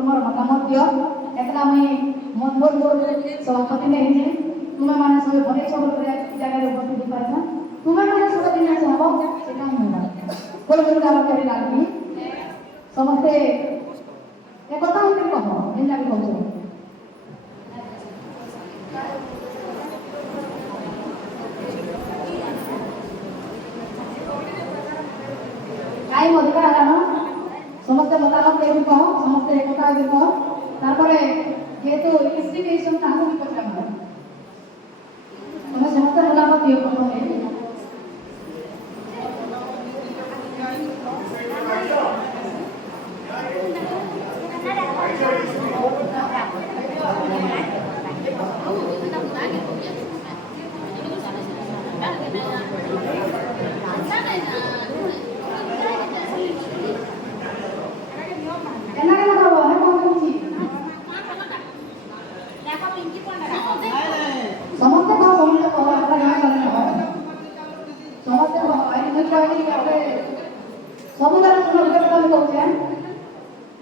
তোমার মতামত দিও একলা আমি মন ভর সভাপতি নেই তুমি মানে সবাই বলেছ বলে জায়গায় উপস্থিত পাইছ তুমি মানে সবাই দিন আছে হব সেটা আমি বলে বলে আমাকে লাগবে ସମସ୍ତେ একথা হতে কহ যেটা আমি কହୁଛ টাইম ଅଧିକା ହେଲାନ ସମସ୍ତେ ମତାମତ ଦେଇକି କହ ସମସ୍ତେ ଏକତା ହେଇକି କହ ତାପରେ ଯେହେତୁ ଇନଷ୍ଟିଟ୍ୟୁସନ ତାହାକୁ ବି ପଚାର ତମେ ସମସ୍ତେ ମତାମତ ଦିଅ ପ୍ରଥମେ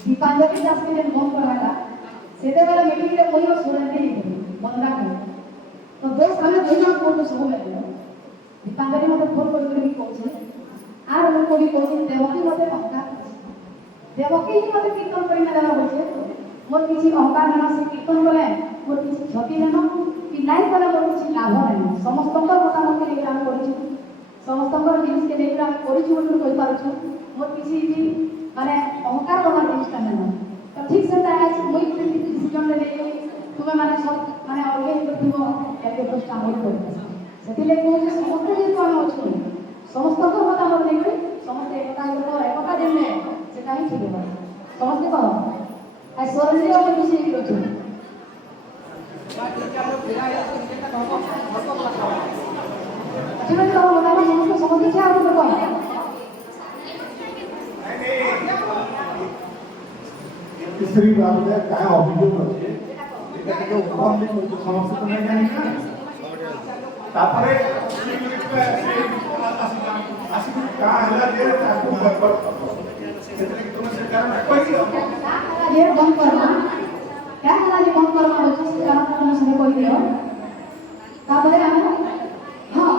दीपांजलि दास के जब फोन कराला सेते वाला मीटिंग रे कोई सुनते नहीं बंदा को तो दोस्त हमें दोनों फोन तो सब लगे दीपांजलि मते फोन कर भी कहछे आर हम को भी कहछे देवकी मते अहंकार देवकी ही मते कीर्तन करी ना होछे मोर किछि अहंकार ना से कीर्तन करे मोर किछि क्षति ना कि नाही करे मोर किछि लाभ नाही समस्त को मतामत के हम करिछु समस्त को जिनिस के लेकर हम करिछु बोल कहि पारछु मोर किछि भी माने अहंकार वाला जिनिसटा ना तो ठीक से तारा मुई डिसीजन ले तुमे माने सब माने अलगे करथिबो एके प्रश्न हम करबो सेति ले को जे समस्त जे कोन अछि समस्त को मतामत नै करी समस्त एकता देने सेटा ही ठीक है समस्त कहो आ स्वरंजी और विषय की रचो जीवन का मतामत समस्त क्या हो तो स्त्री बाबदे काय अभियोग अछि एटा के उपलब्धि को समस्त नै जानि तापरे आसी का हला दे ताकू बरबर सेतरे कि तुम सरकार में कोई का ये बंद करना क्या हला ये बंद करना हो जिस कारण तुम सही कोई दियो तापरे हम हां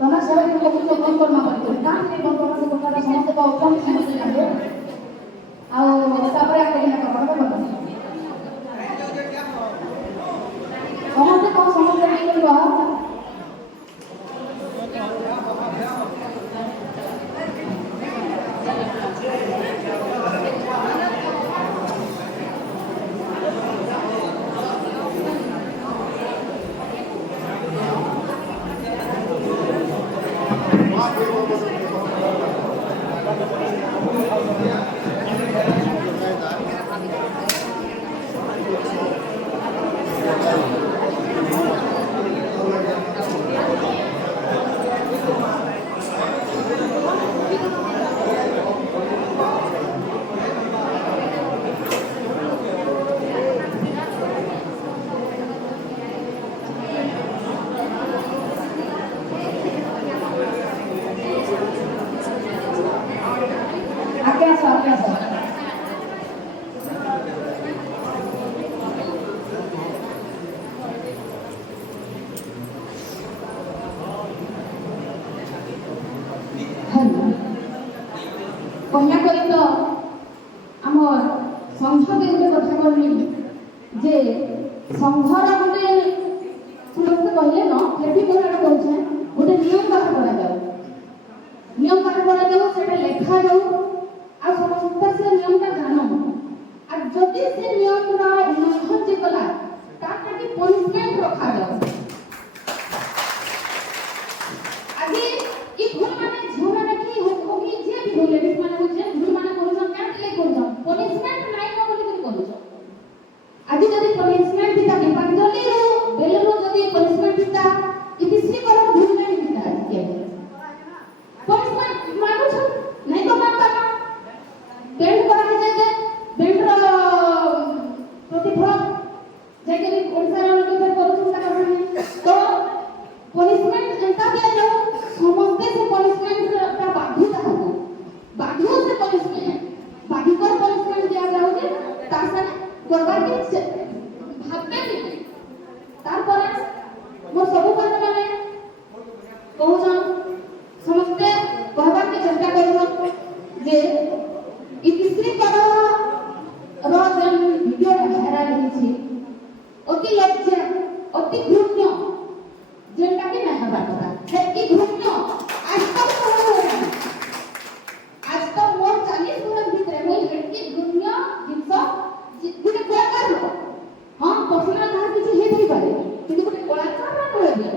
तमे सबै को बंद करना पड़तो का ये बंद करना को का समस्त को उपलब्धि समस्त जाने आओ तापरे आके ना करबो बोलो समस्त को समस्त नहीं करबो कन्या करी तो आमर संसद गोटे कथा कहली जे संघर गोटे समस्त कहले न फेटी कोराड कहछे गोटे नियम बाहर करा जाऊ नियम बाहर करा जाऊ सेटा लेखा जाऊ आ समस्त से नियम का जानो आ जदि से नियम रा उल्लंघन जे कला ताका की पनिशमेंट रखा जाऊ आगे ई भूल माने झूठ माने की हो कि जे भी भूल लेडीज माने हो जे भूल माने कोन सब काट ले कोन सब पनिशमेंट नाही को बोली कोन छ आज जदि पनिशमेंट दिता दीपांजलि रो बेलरो जदि पनिशमेंट दिता इतिश्री करन भूल नाही दिता के पनिशमेंट मानु छ नहीं तो मान पाना बेंड करा है जे बेंड रो प्रतिफल जे के ओडिसा रो लोग के करू ता करनी तो पनिशमेंट एंता दिया जाऊ समस्ते से पनिशमेंट का बाध्यता हो बाध्य से पनिशमेंट बाध्य कर पनिशमेंट दिया जाऊ जे করবাকে ভাববেনি তারপরে মোর ସବୁ কথা মানে কହୁছন ସମସ୍ତେ कहबाके চেষ্টা করুন যে ইতিশ্রী করা যেন ভিডিওটা ভাইরাল হয়েছে অতি লজ্জা অতি ঘৃণ্য যেটাকে না হবার কথা সেটি ঘৃণ্য আজ তো মোর 40 বছর ভিতরে মই হেটি ঘৃণ্য জিনিস ଗୋଟେ କଳାକାର ଲୋକ ହଁ ପର୍ସନାଲ କାହାର କିଛି ହେଇଥାଇ ପାରେ କିନ୍ତୁ ଗୋଟେ କଳାକାର ନା କହିବେ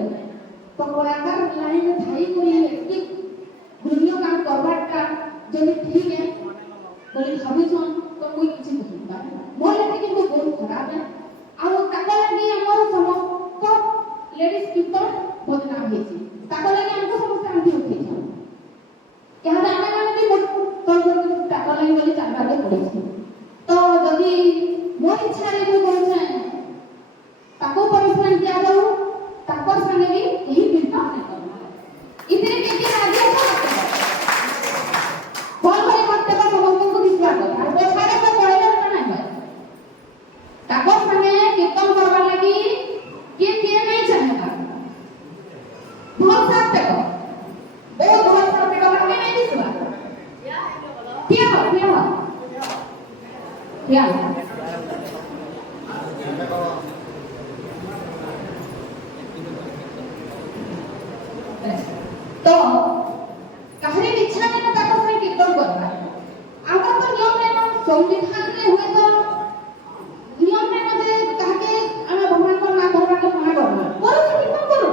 ତ କଳାକାର ଲାଇନରେ ଥାଇ କରି ଏତିକି ଘୃଣ୍ୟ କାମ କରବାଟା ଯଦି ଠିକ ହେ ବୋଲି ଭାବୁଛନ୍ ତ ମୁଇଁ କିଛି କହିବା ମୋର ଏତିକି ମୁଁ ବହୁତ ଖରାପ ହେ ଆଉ ତାଙ୍କ ଲାଗି ଆମର ସମସ୍ତ ଲେଡିଜ କୀର୍ତ୍ତନ ବଦନାମ ହେଇଛି ତାଙ୍କ ଲାଗି ଆମକୁ ସମସ୍ତେ ଆଣ୍ଠି ଉଠେଇଛନ୍ ଏହାଦେ ଆମେ ମାନେ ବି ତାଙ୍କ ଲାଗି ବୋଲି ଚାଲିବାକେ ପଡିଛି ତ ଯଦି ମୋ ଇଚ୍ଛାରେ ମୁଁ କହୁଛେ ତାକୁ ପରିଶ୍ରମ ଦିଆଯାଉ ତାଙ୍କର ସାଙ୍ଗେ ବି ଏହି କୀର୍ତ୍ତନ ନାଇଁ କରବା ଇଥିରେ କିଛି ରାଜି ଅଛ ଭଲ କରି ପ୍ରତ୍ୟେକ ସମସ୍ତଙ୍କୁ ବିଶ୍ୱାସ କର ଆଉ ପଛାରେ ତ କହିଲେ ତ ନାଇଁ ଭାଇ ତାଙ୍କର ସାଙ୍ଗେ କୀର୍ତ୍ତନ କରବା ଲାଗି କିଏ ନାଇଁ ଚାହେବା ଭଲ ସାଥ ଦେଖ ବହୁତ ଭଲ ସାଥ ଦେଖ ଆମେ ନାଇଁ ଦିଶବା ଠିଆ ହ तो काहरे इच्छा ने ताको से कीर्तन करना आगा तो नियम ने संविधान रे हुए तो नियम ने जे काहे हमें भगवान को ना करबा के मना करबा करो से कीर्तन करो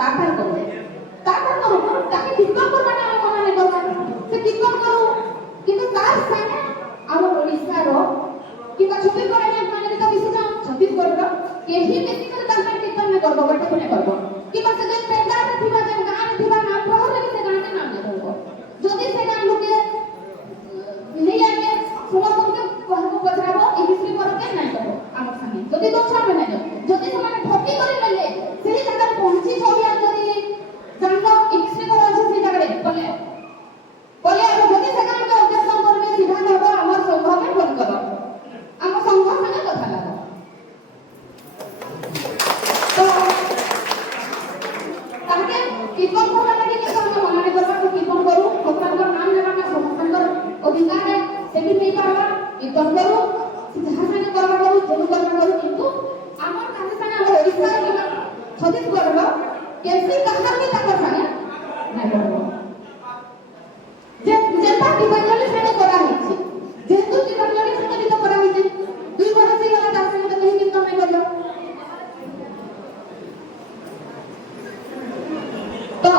ताकर करो ताके कीर्तन करबा ना मना नहीं करबा से कीर्तन करो किंतु तार संगे आम ओडिसा रो किबा छत्तीसगढ़ में माने तो विशेष छत्तीसगढ़ रो केही बेसी करे तार कीर्तन न करबो बटे ने करबो किबा से जे पेंडा रे थिबा जे गां रे थिबा नाम प्रहर रे से गां के नाम ले करबो जदी से गां लोके नहीं आके समस्त के कहबो पछराबो ए विषय पर के नहीं करबो आम संगे जदी दोछा में नहीं जदी से माने ठकी करे लेले सेही जगह पहुंची छोड़िया जदी जानलो इक्से कर আছে সেই জায়গায় বলে আর যদি से गां के ऑब्जेक्शन करबे सीधा कहबो हमर संघ में फोन करो आम संघ संगे कथा लागो तो ताके कीर्तन करबा लागि के हम मना नहीं करबा कीर्तन करू भगवान का नाम लेबा में समस्त अधिकार है सेठी नहीं पाबा कीर्तन करू जहाँ संगे करबा करू जेनु करबा करू किंतु हमर काहे संगे हमर ओडिसा के छत्तीसगढ़ रो केसी कहार भी ताकर संगे नहीं करबो जेता दिवाली संगे करा हिची जेतु दिवाली संगे भी तो करा हिची 2 वर्ष से गला तार संगे तो कहीं कीर्तन नहीं करलो तो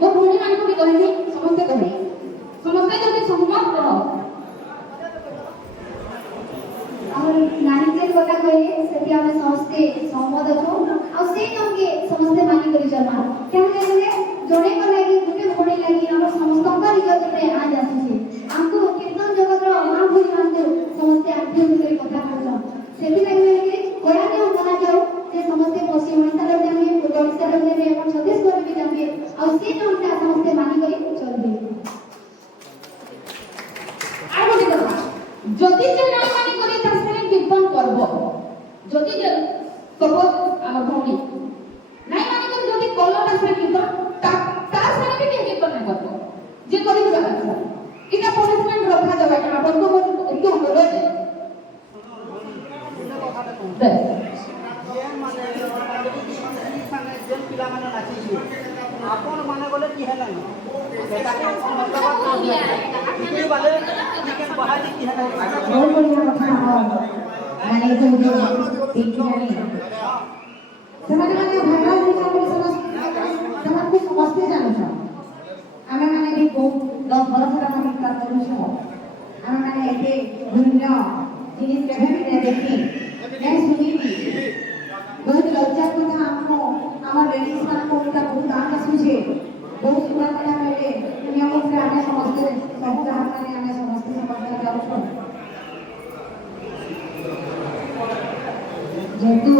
वो भूमि मान को भी कहनी समझते जल्दी सहमत रहो और नानी के কথা কইলে সেটি আমরা সমস্তে সম্মত আছো আর সেই নিয়মকে সমস্তে মানি করি চলবা কেন যে জনে কো লাগি গুটে ভোড়ে লাগি আমরা সমস্তঙ্কর ইজ্জতরে আজ আসছে আমকো কীর্তন জগতর মহাভূমি মানতে সমস্তে আত্মীয় করে কথা বলছ সেটি লাগি কোড়া নিয়ম বনা যাও যে সমস্তে পশ্চিম ওড়িশার জানে পূর্ব ওড়িশার জানে এবং ছত্তিশগড় भी জানে আর সেই নিয়মটা সমস্তে মানি করি চলবে আর বলি কথা যদি যে না মানি করি তার সঙ্গে কীর্তন করব যদি যে সপোজ আমার ভূমি নাই মানি করি যদি কল তার সঙ্গে কীর্তন তার সঙ্গে भी কীর্তন না করব যে করি দিবা এটা পনিশমেন্ট রখা যাবে না আপনাকে একটু অনুরোধ দে আপন মানে বলে কি হেলা না এটাকে মতলব কি বলে চিকেন বাহারি কি হেলা बहुत बढ़िया কথা माने जो देखिए ସେମାନେ ମାନେ ଭାଇରାଲ ହେଇଚା ବୋଲି ସମସ୍ତେ ସମସ୍ତେ ଜାଣୁଛନ୍ ଆମେ ମାନେ ବି ବହୁତ ଭଲ ଥର ଆମେ କାମ କରୁଛୁ ଆମେ ମାନେ ଏତେ ଭିନ୍ନ ଜିନିଷ କେବେ ବି ଦେଖି ନାଇଁ ଶୁଣିବି ବହୁତ ଲଜ୍ଜା କଥା আমার লেডিস ମାନଙ୍କୁ এটা ବହୁତ দাম ଆସୁଛି ବହୁତ ସୁନ୍ଦର କଥା କହିଲେ ନିୟମରେ ଆମେ ସମସ୍ତେ ସବୁ ଗାଁ ମାନେ ଆମେ ସମସ୍ତେ ସମସ୍ତେ ଯାଉଛୁ ଯେହେତୁ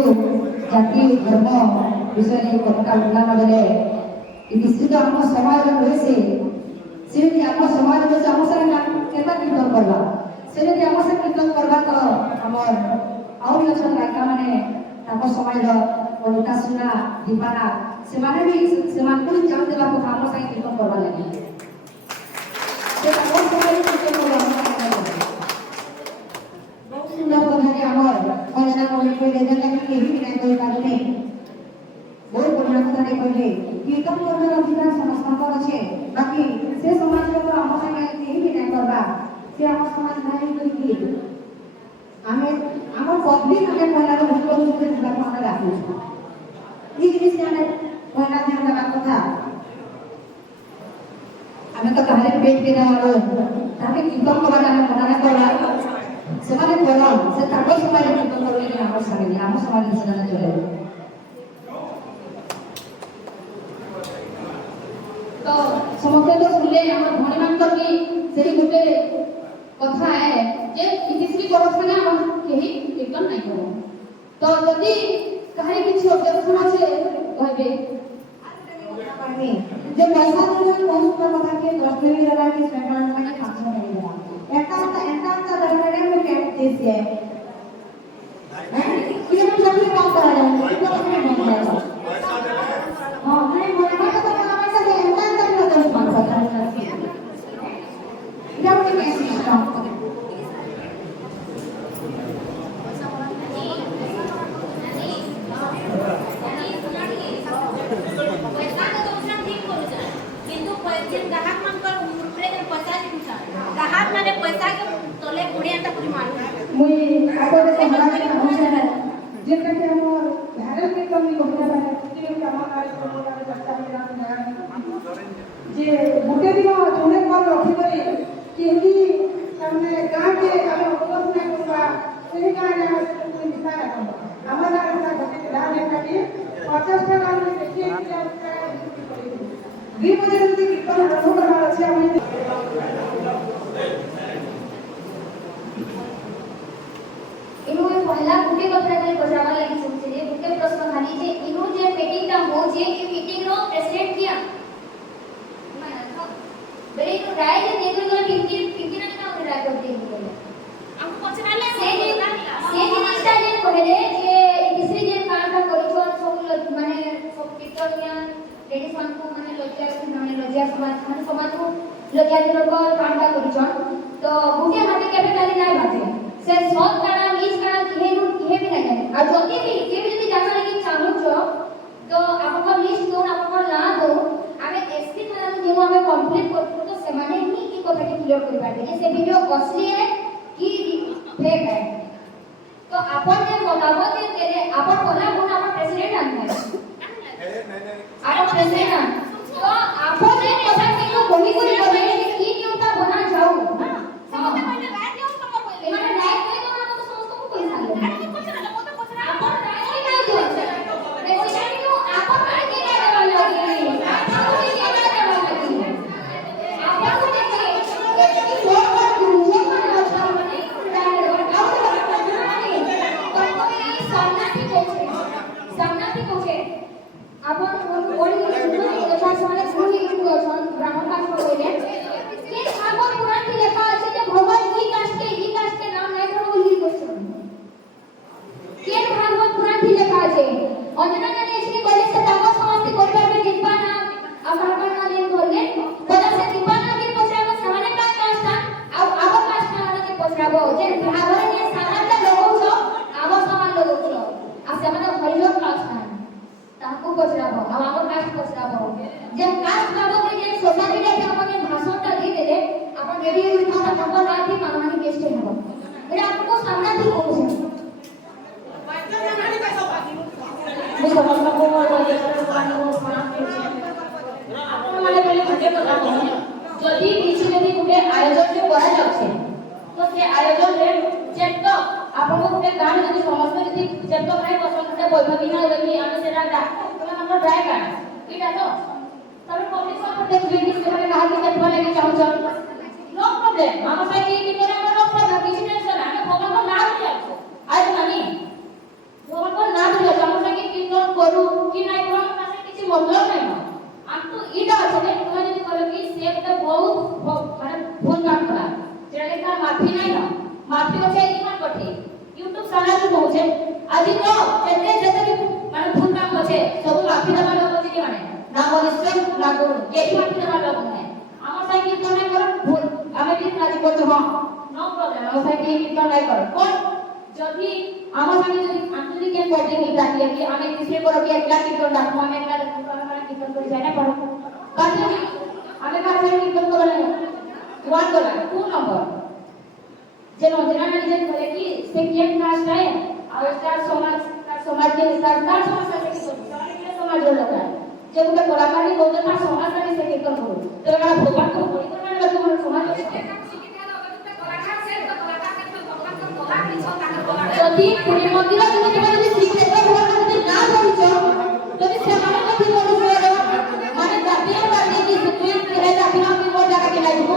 ଜାତି ଧର୍ମ ବିଷୟରେ କଥା ଉଲ୍ଲେଖ କଲେ ନିଶ୍ଚିତ ଆମ ସମାଜ ରହିଛି ସେମିତି ଆମ ସମାଜ ଆମ ସାଙ୍ଗେ କେତେ କୀର୍ତ୍ତନ କରିବା ସେମିତି ଆମ ସାଙ୍ଗେ କୀର୍ତ୍ତନ କରିବା ତ ଆମର ଆହୁରି ଅଛନ୍ତି ଗାୟିକା ମାନେ ତାଙ୍କ ସମାଜର ଅନିତା ସୁନା ଦୀପାନା ସେମାନେ ବି ସେମାନଙ୍କୁ ବି ଚାନ୍ସ ଦେବା କଥା ଆମ ସାଙ୍ଗେ କୀର୍ତ୍ତନ କରିବା ଲାଗି ସେ ତାଙ୍କ ସମାଜରେ କୀର୍ତ୍ତନ କରିବା ଆମ ସାଙ୍ଗେ ବହୁତ ସୁନ୍ଦର କଥା ଯେ ଆମର ଅନିତା ମନେ କହିଲେ ଯେନ୍ଟାକି କେହି ବି ନାଇଁ କହିପାରୁନି ବହୁତ ବଢ଼ିଆ କଥାଟେ କହିଲେ କୀର୍ତ୍ତନ କରିବାର ଅଧିକାର ସମସ୍ତଙ୍କର ଅଛେ ବାକି ସେ ସମାଜରେ ତ ଆମ ସାଙ୍ଗେ କେହି ବି ନାଇଁ କରିବା ସେ ଆମ ସମାଜ ନାହିଁ କରିକି ଆମେ ଆମର ପବ୍ଲିକ ଆମେ ପହିଲାରୁ ଭୁଲ କରୁଛୁ ଯେ ଯିବାକୁ ଆମେ ଡାକୁଛୁ এই জিনিস ଆମେ ପହିଲା ଧ୍ୟାନ ଦେବା କଥା ଆମେ ତ କାହାରି ପେଟ କେ ନା ମାରୁ ତାକେ କୀର୍ତ୍ତନ କରିବା ଆମେ ମନା ନା କରିବା ସେମାନେ କରନ୍ ସେ ତାଙ୍କ ସମାଜରେ କୀର୍ତ୍ତନ କରିକି ଆମ ସାଙ୍ଗେ ଆମ ସମାଜରେ ସେମାନେ ଚଳେ तो समस्ते तो सुनले हमर भणी मानकर की सेही गुटे कथा है जे इतिश्री करछना हम केही कीर्तन नहीं करो तो यदि कहीं किछि ऑब्जेक्शन আছে कहबे যে পয়সা দিয়ে কোন কথা के 10 मिनट लगा के स्पेशल का 500 मिनट लगा একটা ধরনের में कैट देसी है ये हम सभी काम कर रहे हैं इसको अपने बन रहा है हां नहीं बोलना तो काम ऐसा है इंसान तक ना कर पाता है ये अपने कैसे काम मुई आपर से हमरा के पहुंचे है जेका के हम भारत के कमी कहला बारे जे काम कार्यक्रम बारे चर्चा में जे गुटे दिन जोने पर रखी करे केही हमने गांव के हम उपलब्ध नहीं करबा सेही गांव में कोई मिसा ना करबा हमारा गांव का घटे राह लेखा के 50 टा गांव में देखिए 2 बजे तक कीर्तन आरंभ करना আছে আমি इनु पहला गुटे कथा रे बजावा लागि सोचे जे गुटे प्रश्न खाली जे इनु जे मीटिंग ता हो जे ई मीटिंग रो प्रेसिडेंट किया बेरे तो राय जे देख लो किंकी ना काम राय करते हैं हमको पछराले से निष्ठा जे कहले जे तीसरी जे काम का करिछन सब माने सब कीर्तनिया लेडीज मान को माने लज्जा समाज को लज्जा जनक काम का करिछन तो गुटे हाथे केबे डाली नाही बाजे से सत काना नीच काना किहे भी नहीं जाने और जति भी के भी यदि जाना लगी चाहू छो तो आपको लिस्ट दो आपको ना दो आमे एसपी थाना जो हमें कंप्लीट करतो तो से माने ही की कथा के क्लियर कर पाते जे से वीडियो असली है कि फेक है तो अपन जे बताबो जे तेरे अपन बोला कोन अपन प्रेसिडेंट आनते अपन प्रेसिडेंट तो अपन जे कथा के कोनी कोनी बोले कि न्यूटा बना जाऊ हां एमाने राइट कोई तो हमको तो समस्त को कोई साले अरे कोई चला वो तो पछरा अपन राइट नहीं दो प्रेसिडेंट को अपन राइट नहीं देने वाला है अपन को नहीं देने वाला है अपन को देखिए कि लोग पर गुरुजी पर लगा बने डाले और तो कोई सामना की कोचे अपन ओडी अच्छा साले सुनी को अच्छा ब्राह्मण कास्ट को बोले के भागवत पुराण में लिखा আছে যে ভগবান এই কাস্টে নাম নাই করে বলি করছে কে ভাগবত পুরাণ में लिखा আছে অঞ্জনা জানি এসে বলে সে তাকে সমস্ত করবে দীপা না আবার না দিন বললে বলা সে দীপা না কি পছরাবো সামান্য কাস্ট আর আবার কাস্ট না কে পছরাবো যে ভাগবত নিয়ে সামান্য লোক છો আবার সমান লোক છો আর সামান্য হরিলোক কাস্ট না তাকু পছরাবো আর আবার কাস্ট পছরাবো যে কাস্ট বাবদ যে সোসাইটি কে আমাকে ভাষণটা দিয়ে দিলে अपन रेडी हुई था नंबर ना थी मानहानि केस के हो मेरा आपको सामना थी कौन से मैं समझ को बोले पानी को अपन माने पहले गुटे कथा कहूं जदी किछि जदी गुटे आयोजन के करा जाउछे तो से आयोजन रे चेक तो आपन गुटे गान जदी समस्त जदी चेक तो भाई पसंद गुटे बैठकी ना लगी आमे सेरा डा तो हमर ड्राई गान कीटा तो तबे पब्लिक सब देखबे कि से माने कहा कि देखबा लागि चाहू छ नो प्रॉब्लम मामा भाई की कितने में नो प्रॉब्लम किसी टेंशन है हमें भगवान को ना दिया आज नानी भगवान को ना दिया मामा भाई की कीर्तन करू कि नहीं करू तासे किसी मतलब नहीं हम तो इडा আছে ने तुम्हें যদি করে কি সে একটা বহুত মানে ভুল কাম করা যেটা লেখা মাফি নাই না माफी को चाहिए କରୁଛେ ଆଜି ତ ଯେତେ ବି ମାନେ ଭୁଲ କାମ ଅଛେ ସବୁ ମାଫି ଦେବା ଲୋକ ଅଛି କି ମାନେ ନା ମନୁଷ୍ୟ ଲାଗୁ କେହି ମାଫି ଦେବା ଲୋକ ନାହିଁ ଆମ ସାଇ କୀର୍ତ୍ତନ ନାଇଁ କର ଭୁଲ ଆମେ ବି ରାଜି କରୁଛୁ ହଁ नो प्रॉब्लम ଆମ ସାଇ କୀର୍ତ୍ତନ ନାଇଁ କର কোন যদি আমার সাথে যদি আমি যদি কেন বলতে কি ডাকি कि আমি किसी को रखी एकला कीर्तन डाकू আমি एकला আমি মানে कीर्तन করে যাই না পড়ো কাজে আমি কাছে कीर्तन করে না ওয়ান করা টু নম্বর যে নজরা নিজে করে কি সে কেন কাজ है और তার সমাজ के তার সমাজ সাথে কি করবে তাহলে কি সমাজ লোক যে গোটে কলাকারী বলতে তার সমাজ সাথে সে कीर्तन করবে তো এটা ভগবান को পরিকল্পনা করে তোমার সমাজ যদি পুরী মন্দির তুমি যদি শিখতে ভগবান যদি না করিছ যদি সেমানে যদি মনুষ্যর মানে জাতীয় বাড়ি কি সুপ্রিম হে জাতীয় কি কোন জায়গা কে লাইব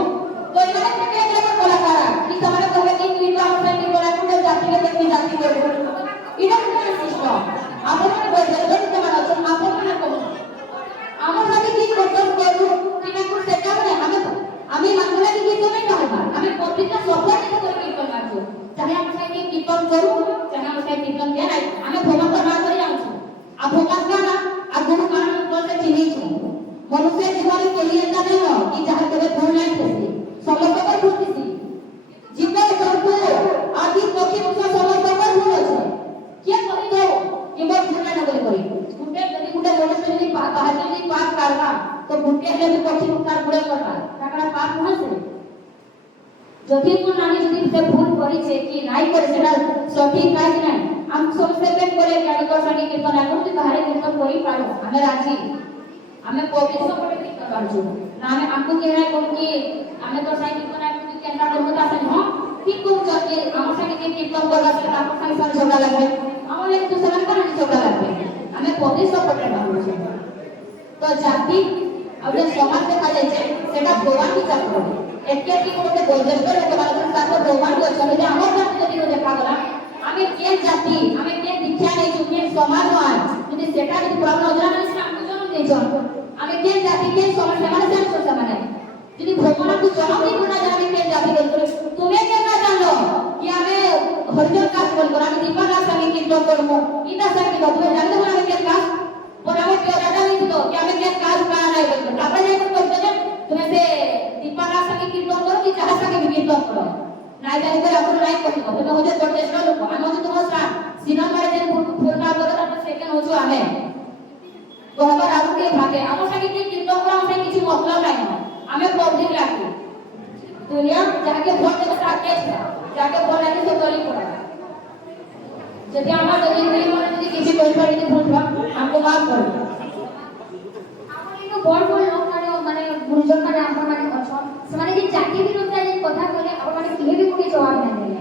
তো এখানে থেকে একটা কলাকার কি সমানে কবে কি তুই তো আমরা কি করা কোন জাতিকে দেখি জাতি করব এটা কোন সিস্টেম আপনারা বলতে যদি তোমার আছে আপনারা কোন আমার সাথে কি করতে করব কিনা কোন সেটা মানে আমি মানুষের কি তুমি না হবা আমি প্রত্যেকটা সফল থেকে করে কি করব चाहे हम साइड कीर्तन करू चाहे हम साइड कीर्तन दे नहीं हमें भगवान को ना करी आछू आ भगवान का ना आ गुरु मान को से चिनी छु मनुष्य जीवन के लिए का नहीं हो कि जहां कबे भूल नहीं थी समस्त पर भूल थी जीवन जंतु आदि पक्षी मुसा समस्त पर भूल আছে के कहि दो कि मोर भूल ना करे करी गुटे यदि गुटे मनुष्य यदि बाहर यदि पाप करना तो गुटे यदि पक्षी मुसा पूरा करना ताकड़ा पाप न से যদি কোন আমি যদি সে ভুল করিছে কি নাই করে সেটা সঠিক কাজ নাই আমি সংক্ষেপে করে জ্ঞান দর্শনী কীর্তন এখন তুই বাহারে কীর্তন করি পারো আমি রাজি আমি পবিত্র করে কীর্তন করছি না আমি আমকু কে না কোন কি আমি তো সাই কীর্তন আমি যদি কেনটা করব তা সে হ্যাঁ ঠিক কোন যে আমার সাথে যে কীর্তন করবা সেটা আমার সাথে সাথে ঝগড়া লাগবে আমার লাগে তো সেটা কারণে ঝগড়া লাগবে আমি পবিত্র করে করছি তো জাতি আর যে সমাজ দেখা যাচ্ছে সেটা ভগবান বিচার করবে একে কি করতে বৈদেশিক লোক মানুষ তারপর ভগবান বলছেন যে আমার জাতি যদি দেখা গলা আমি কে জাতি আমি কে দীক্ষা নেই তুমি সমাজ হয় যদি সেটা যদি প্রবলেম নজর না আসে আমি জন্ম নেই জন আমি কে জাতি কে সমাজ সমাজ সমাজ যদি ভগবান को জন্ম নেই গুণা জানি কে জাতি বলতে তুমি কে না জানো কি আমি হরিজন কাজ করব আমি দীপক কাজ আমি কীর্তন করব এটা সাথে তুমি জানতে না আমি কে কাজ पर हमें क्यों दादा नहीं तो कि हमें क्या काज करा नहीं बोलते अपन ये तो बोलते हैं तुम्हें से दीपारा संगे कीर्तन करो कि चाह संगे भी कीर्तन करो नहीं जाने को अपन नहीं करी तो तुम्हें मुझे छोड़ देना लोग हम मुझे तुम्हारा साथ सिनेमा मारे जन फुल ना करो तो अपन सेकंड हो जो हमें तो हमारे आगे के भागे हम संगे कीर्तन करो हमें किसी मतलब नहीं है हमें प्रॉब्लम लागी दुनिया जाके फोन देकर आके जाके फोन आके तो गली पड़ा যদি আমার যদি মনে যদি কিছু কইবার যদি ভুল হয় আমাকে মাফ করো আমার এই বড় বড় লোক মানে গুরুজন মানে আমার মানে অছন ସେମାନେ যে জাতি বিরোধী যে কথা বলে আমার মানে কেহে भी কোটি জবাব না দেলে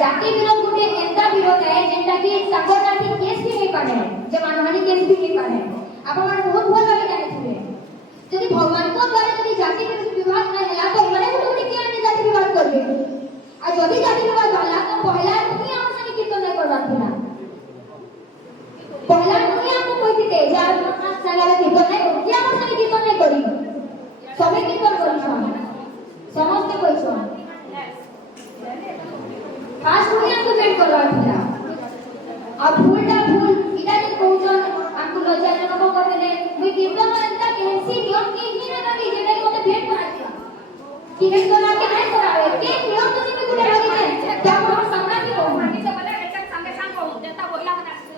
জাতি বিরোধ কোটি এন্তা বিরোধ है যেটা কি চাকরদাতি কেস भी नहीं पाने যে মানহানি কেস भी नहीं पाने আপন মানে বহুত ভুল ভাবে জানিছিলেন যদি ভগবান কো দ্বারা যদি জাতি বিরোধী বিভাগ না হেলা তো মানে কোটি কি আনি জাতি বিভাগ করবে আর যদি জাতি বিভাগ হলা তো পহলা তুমি कीर्तन नहीं करवा थी ना पहला मुझे आपको कोई थी तेज यार अपना चला के कीर्तन नहीं करो क्या अपना कीर्तन नहीं करी सभी कीर्तन करी समझ के कोई सुन आज मुझे आपको वेट करवा थी ना अब भूलटा भूल इधर ही पहुंचो आपको लज्जा जनक कर देले मैं कीर्तन में अंदर कैसी नियम की ही ना लगी जेटा की मुझे भेंट करा दिया कि कीर्तन आके नहीं करावे के नियम तो नहीं कुछ लगी है क्या हम सामना की हो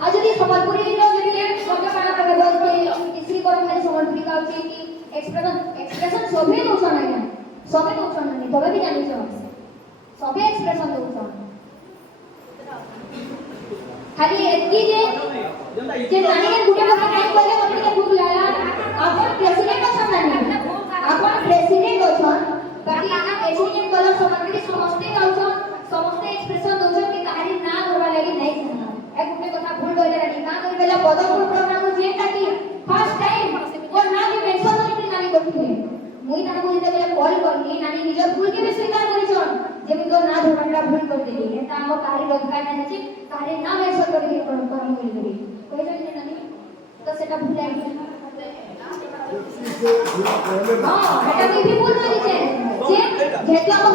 आज यदि संबलपुरी लोग यदि शब्द बना कर बोलते किसी को भी संबलपुरी का होती कि एक्सप्रेशन सभी दोषण है सभी दोषण नहीं तबे भी जानी चाहिए सभी एक्सप्रेशन दोषण खाली एतकी जे नानी के गुटे কথা নাই কইলে মতে কে খুব লাগলা আপন প্রেসিডেন্ট অছন নানি আপন প্রেসিডেন্ট অছন বাকি প্রেসিডেন্ট কল সমাজে সমস্তে অছন সমস্তে এক্সপ্রেশন दोषण के कहानी ना होवा लागि नहीं सुना एक गुटे কথা ভুল কইলে রানি না করি বেলা পদপুর প্রোগ্রাম যেটা কি ফার্স্ট টাইম ও না কি মেনশন করি নানি করতে মুই তাকে বুঝতে বেলা কল করনি নানি নিজের ভুলকে भी স্বীকার করিছন যে আমি তো না ধরবাটা ভুল করতে দিই এটা আমার কাহিনী লজ্জা নাই আছে কাহিনী না মেনশন করি কি করব আমি কই দেবি কইছন যে নানি তো সেটা ভুল আই এটা কি ভুল করিছে যে যেটা আমার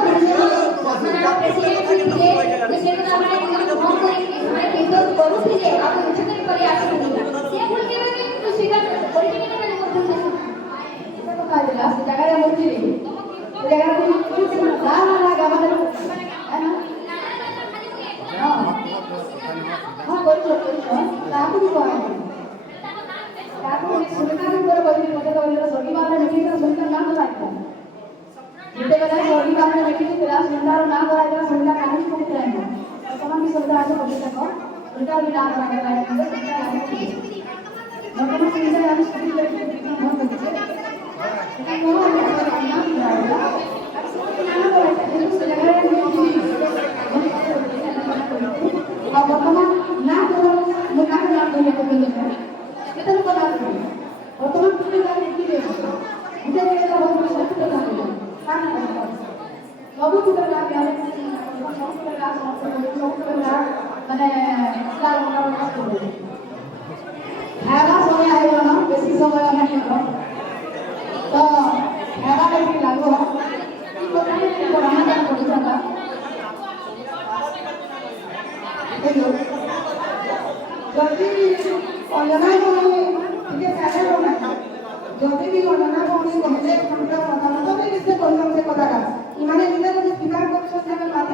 প্রেসিডেন্ট দিলে যে সেটা আমরা ফোন করি କରୁଥିଲେ ଆଉ ଇଚ୍ଛା କରି ଆସୁଥିଲେ ସେ ଭୁଲ କେବେ ବି ସ୍ୱୀକାର କରିକି ମାନେ କରୁଥିଲେ ସେ କଥା ହେଲା ସେ ଜାଗାରେ ବସିଲି ସେ ଜାଗାରେ ନା ଗାବାରେ ହଁ କରିଛ ତାହାକୁ ବି କୁହାଯାଏ ତାହାକୁ ସୁନିତା ଭିତରେ କହିଲି ମୋତେ କହିଲେ ଶନିବାର ମିଟିଂରେ ସୁନିତା ନାଁ ଧରାଇଥିଲା ଯେତେବେଳେ ଶନିବାର ମିଟିଂ ଥିଲା ସୁନିତାର ନାଁ ଧରାଇଥିଲା ସୁନିତା କାହିଁକି କହୁଥିଲା ବର୍ତ୍ତମାନ ବି ସୁନିତା ଆସ କବି ଦେଖ ସୁନିତା ବି ନାଁ ଧରାଇଥିଲା ବର୍ତ୍ତମାନ ସୁନିତା ଆମେ ସ୍କୁଲ ଆଉ ବର୍ତ୍ତମାନ ନା ମୁଁ କାହା ନାଁ ଧରିବାକୁ କେତେ ଲୋକ ନାଁ ଧରିବେ ବର୍ତ୍ତମାନ ତୁମେ ଗାଁ ଦେଖିଲେ ଗୋଟେ ବହୁତ ସବୁ ଗାଁ ସବୁ ଗୋଟେ ଗାଁ ସବୁ ଗାଁ ସମସ୍ତେ ଗାଁ ମାନେ ଖାଇବା ସମୟ ହେଇଗଲା ବେଶୀ ସମୟ ନାହିଁ ତ ଖାଇବା ଲାଗି ଲାଗୁ ପଡ଼ିଥାନ୍ତା ଯଦି ଅଞ୍ଜନା ଭଉଣୀ ଟିକେ ସାଇଲେଣ୍ଟ ରହୁନାହିଁ ଯଦି ବି ଅଞ୍ଜନା ଭଉଣୀ କହିଲେ ପ୍ରଥମତଃ ସେ କହିଲେ ସେ କଥାଟା ଏମାନେ ନିଜେ ଯଦି ସ୍ୱୀକାର କରୁଛନ୍ତି ଆମେ